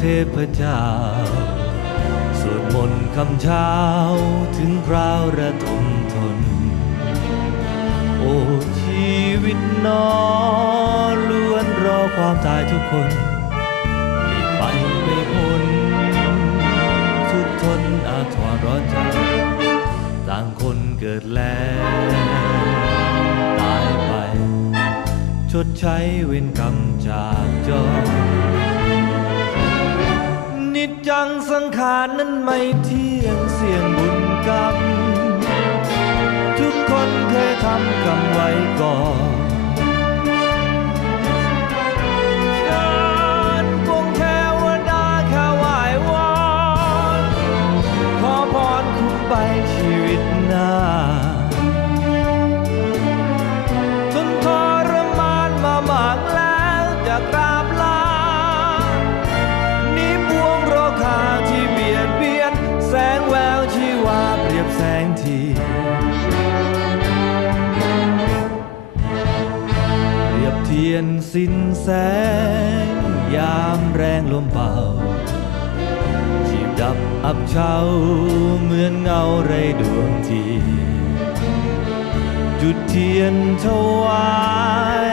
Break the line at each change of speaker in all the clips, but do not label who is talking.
เทพเจ้า สวดมนต์คำเช้าถึงคราวระทมทน โอ้ชีวิตนอล้วนรอความตายทุกคนไปไม่พ้นทุกทนอาถรร้อนใจต่างคนเกิดแล้วตายไป ชดใช้เวรกรรมจากจอ นิจจังสังขารนั้นไม่เที่ยงเสี่ยงบุญกรรม ทุกคนเคยทำกรรมไว้ก่อน เปรียบเทียนสิ้นแสง ยามแรงลมเป่าชีพดับอับเฉาเหมือนเงาไรดวงทีจุดเทียนถวา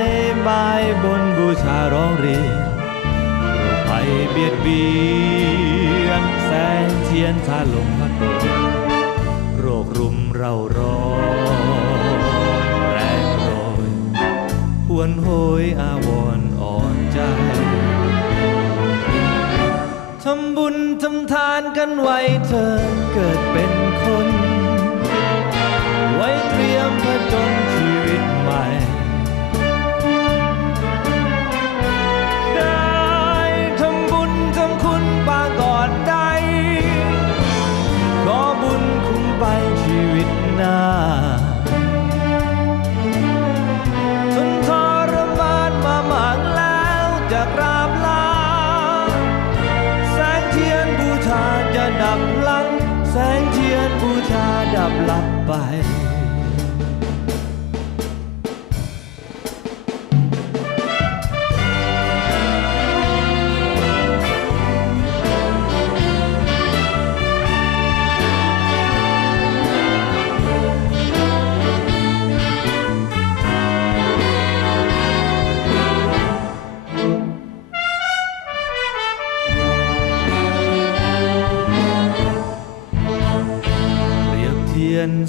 ยไม้บนบูชาร้องเรียนโรคภัยเบียดเบียนแสงเทียนทาลมพัดโบยโรครุมเราร้อน ทำบุญทำทานกันไว้เธอเกิดเป็นคน ไว้เตรียมผจญชีวิตใหม่ ได้ทำบุญทำคุณปางก่อนใดขอบุญคุ้มไปชีวิตหน้าทนทรมานมามากแล้วจะกรา ดับลังแสงเทียนบูชาดับลับไป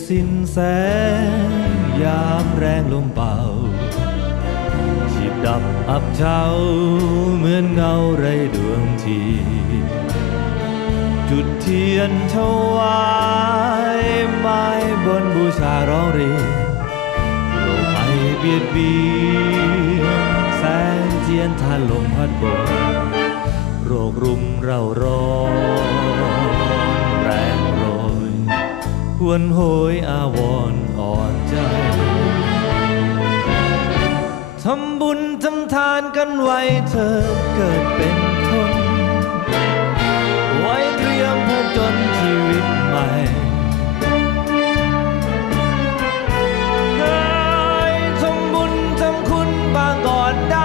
สิ้นแสงยามแรงลมเป่าชีพดับอับเฉาเหมือนเงาไรดวงทีจุดเทียนถวายไม้บนบูชาร้องเรียนโลกไปเบียดเบียนแสงเทียนทานลมพัดโบยโรครุมเราร้อน หวนโหยอาวรณ์อ่อนใจ ทำบุญทำทานกันไว้เธอเกิดเป็นคน ไว้เตรียมผจญชีวิตใหม่ทำบุญทำคุณบางก่อนใด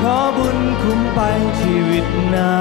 ขอบุญคุ้มไปชีวิตหน้า